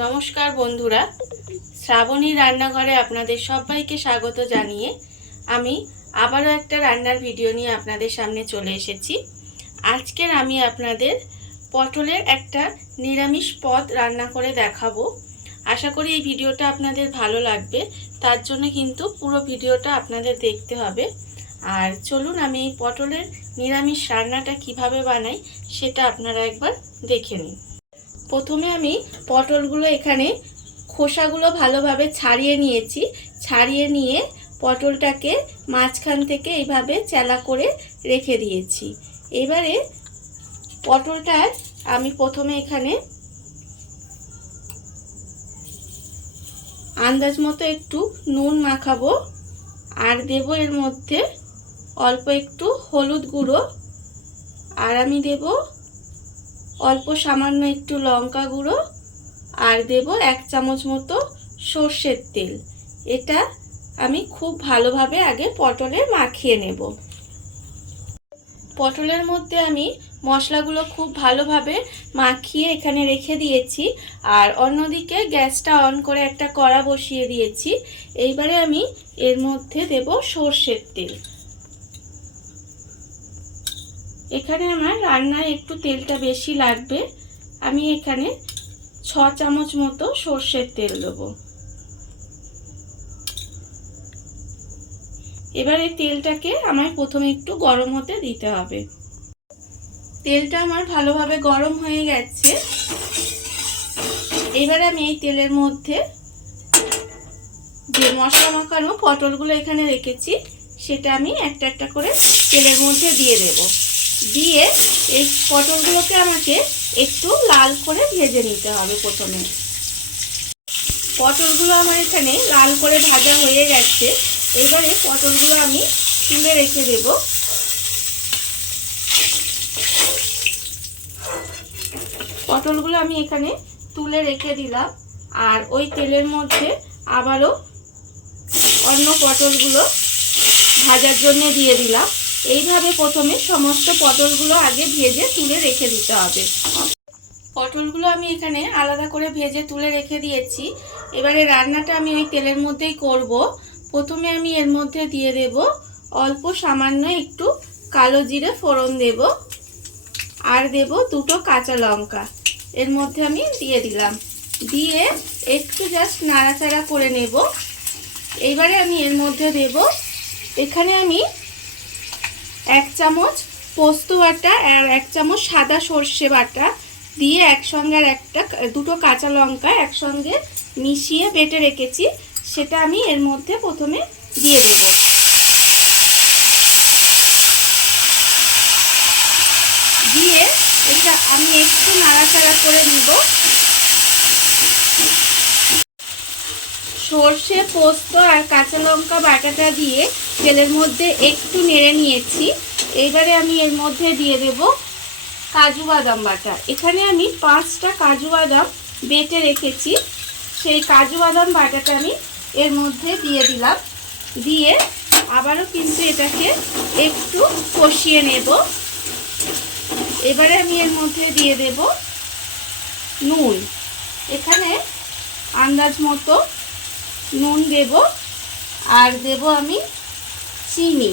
নমস্কার বন্ধুরা, শ্রাবণী রান্নাঘরে আপনাদের সবাইকে স্বাগত জানিয়ে আমি আবারও একটা রান্নার ভিডিও নিয়ে আপনাদের সামনে চলে এসেছি। আজকের আমি আপনাদের পটলের একটা নিরামিষ পদ রান্না করে দেখাবো। আশা করি এই ভিডিওটা আপনাদের ভালো লাগবে, তার জন্য কিন্তু পুরো ভিডিওটা আপনাদের দেখতে হবে। আর চলুন আমি এই পটলের নিরামিষ রান্নাটা কিভাবে বানাই সেটা আপনারা একবার দেখে নিন। প্রথমে আমি পটলগুলো এখানে খোসাগুলো ভালোভাবে ছাড়িয়ে নিয়েছি। ছাড়িয়ে নিয়ে পটলটাকে মাঝখান থেকে এইভাবে চেলা করে রেখে দিয়েছি। এবারে পটলটার আমি প্রথমে এখানে আন্দাজ মতো একটু নুন মাখাবো, আর দেব এর মধ্যে অল্প একটু হলুদ গুঁড়ো, আর আমি দেব অল্প সামান্য একটু লঙ্কা গুঁড়ো, আর দেব 1 চামচ মতো সর্ষের তেল। এটা আমি খুব ভালোভাবে আগে পটলে মাখিয়ে নেব। পটলের মধ্যে আমি মশলাগুলো খুব ভালোভাবে মাখিয়ে এখানে রেখে দিয়েছি, আর অন্যদিকে গ্যাসটা অন করে একটা কড়া বসিয়ে দিয়েছি। এইবারে আমি এর মধ্যে দেব সর্ষের তেল। এখানে আমার রান্নায় একটু তেলটা বেশি লাগবে, আমি এখানে 6 চামচ মতো সর্ষের তেল দেব। এবারে তেলটাকে আমার প্রথমে একটু গরম হতে দিতে হবে। তেলটা আমার ভালোভাবে গরম হয়ে গেছে। এবারে আমি এই তেলের মধ্যে যে মশলা মাখানো পটলগুলো এখানে রেখেছি সেটা আমি একটা একটা করে তেলের মধ্যে দিয়ে দেব। দিয়ে এই পটলগুলোকে আমাকে একটু লাল করে ভেজে নিতে হবে। প্রথমে পটলগুলো আমার এখানে লাল করে ভাজা হয়ে গেছে। এবারে পটলগুলো আমি তুলে রেখে দেব। পটলগুলো আমি এখানে তুলে রেখে দিলাম, আর ওই তেলের মধ্যে আবারও অন্য পটলগুলো ভাজার জন্য দিয়ে দিলাম। এইভাবে প্রথমে সমস্ত পটলগুলো আগে ভেজে তুলে রেখে দিতে হবে। পটলগুলো আমি এখানে আলাদা করে ভেজে তুলে রেখে দিয়েছি। এবারে রান্নাটা আমি ওই তেলের মধ্যেই করব। প্রথমে আমি এর মধ্যে দিয়ে দেব অল্প সামান্য একটু কালো জিরে ফোড়ন দেব, আর দেব 2টো কাঁচা লঙ্কা এর মধ্যে আমি দিয়ে দিলাম। দিয়ে একটু জাস্ট নাড়াচাড়া করে নেব। এইবারে আমি এর মধ্যে দেব, এখানে আমি 1 চামচ পোস্ত বাটা আর 1 চামচ সাদা সর্ষে বাটা দিয়ে একসঙ্গে, আর 2টো কাঁচা লঙ্কা একসঙ্গে মিশিয়ে বেটে রেখেছি, সেটা আমি এর মধ্যে প্রথমে দিয়ে দেব। দিয়ে এটা আমি একটু নাড়াচাড়া করে নেব। সর্ষে পোস্ত আর কাঁচা লঙ্কা বাটাটা দিয়ে তেলের মধ্যে একটু নেড়ে নিয়েছি। এইবারে আমি এর মধ্যে দিয়ে দেব কাজু বাদাম বাটা। এখানে আমি 5টা কাজু বাদাম বেটে রেখেছি, সেই কাজু বাদাম বাটাটা আমি এর মধ্যে দিয়ে দিলাম। দিয়ে আবারও কিন্তু এটাকে একটু কষিয়ে নেব। এবারে আমি এর মধ্যে দিয়ে দেব নুন। এখানে আন্দাজ মতো নুন দেব, আর দেব আমি চিনি,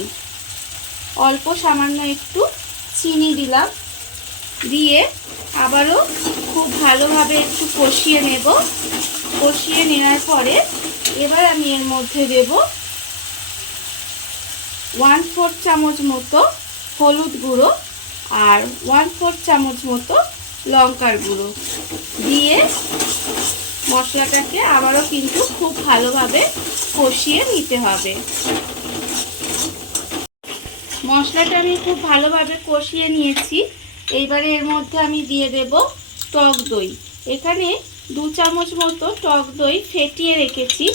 অল্প সামান্য একটু চিনি দিলাম। দিয়ে আবারও খুব ভালোভাবে একটু কষিয়ে নেব। কষিয়ে নেওয়ার পরে এবার আমি এর মধ্যে দেব 1/4 চামচ মতো হলুদ গুঁড়ো, আর 1/4 চামচ মতো লঙ্কার গুঁড়ো দিয়ে মশলাটাকে আবারও কিন্তু খুব ভালোভাবে কষিয়ে নিতে হবে। মশলাটা আমি খুব ভালোভাবে কষিয়ে নিয়েছি। এইবারে এর মধ্যে আমি দিয়ে দেব টক দই। এখানে 2 চামচ মতো টক দই ফেটিয়ে রেখেছি,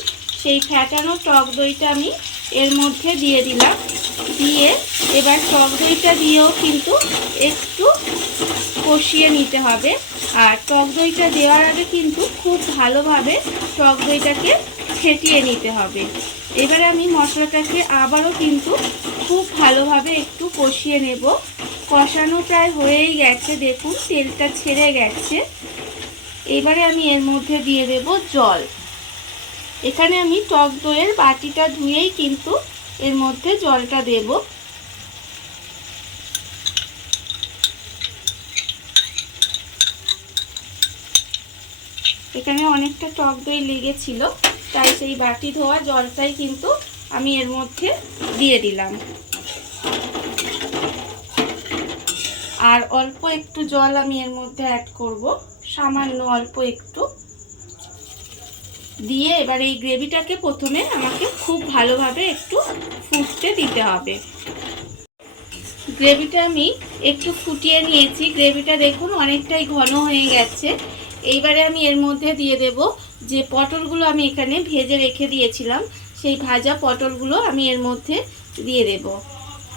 সেই ফেটানো টক দইটা আমি এর মধ্যে দিয়ে দিলাম। দিয়ে এবার টক দইটা দিয়েও কিন্তু একটু কষিয়ে নিতে হবে, আর টক দইটা দেওয়ার আগে কিন্তু খুব ভালোভাবে টক দইটাকে ফেটিয়ে নিতে হবে। এবারে আমি মশলাটাকে আবারও কিন্তু খুব ভালোভাবে একটু কষিয়ে নেব। কষানো প্রায় হয়েই গেছে, দেখুন তেলটা ছেড়ে গেছে। এইবারে আমি এর মধ্যে দিয়ে দেব জল। এখানে আমি টক দইয়ের বাটিটা ধুয়েই কিন্তু এর মধ্যে জলটা দেব। এখানে অনেকটা টক দই লেগেছিল, তাই সেই বাটি ধোয়া জলটাই কিন্তু আমি এর মধ্যে দিয়ে দিলাম। আর অল্প একটু জল আমি এর মধ্যে অ্যাড করব, সামান্য অল্প একটু দিয়ে এবার এই গ্রেভিটাকে প্রথমে আমাকে খুব ভালোভাবে একটু ফুটতে দিতে হবে। গ্রেভিটা আমি একটু ফুটিয়ে নিয়েছি, গ্রেভিটা দেখুন অনেকটাই ঘন হয়ে গেছে। এইবারে আমি এর মধ্যে দিয়ে দেব যে পটলগুলো আমি এখানে ভেজে রেখে দিয়েছিলাম, সেই ভাজা পটলগুলো আমি এর মধ্যে দিয়ে দেব।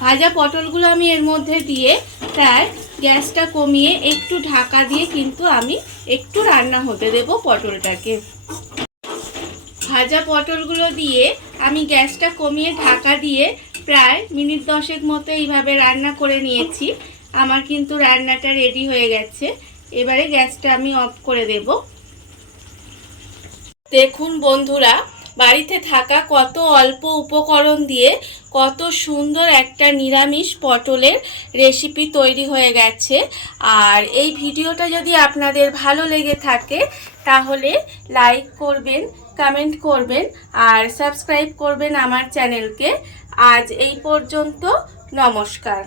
ভাজা পটলগুলো আমি এর মধ্যে দিয়ে প্রায় গ্যাসটা কমিয়ে একটু ঢাকা দিয়ে কিন্তু আমি একটু রান্না হতে দেব পটলটাকে। ভাজা পটলগুলো দিয়ে আমি গ্যাসটা কমিয়ে ঢাকা দিয়ে প্রায় মিনিট 10 মতো এইভাবে রান্না করে নিয়েছি। আমার কিন্তু রান্নাটা রেডি হয়ে গেছে। এবারে গ্যাসটা আমি অফ করে দেব। দেখুন বন্ধুরা, বাড়িতে থাকা কত অল্প উপকরণ দিয়ে কত সুন্দর একটা নিরামিষ পটলের রেসিপি তৈরি হয়ে গেছে। আর এই ভিডিওটা যদি আপনাদের ভালো লেগে থাকে তাহলে লাইক করবেন, কমেন্ট করবেন আর সাবস্ক্রাইব করবেন আমার চ্যানেলকে। আজ এই পর্যন্ত, নমস্কার।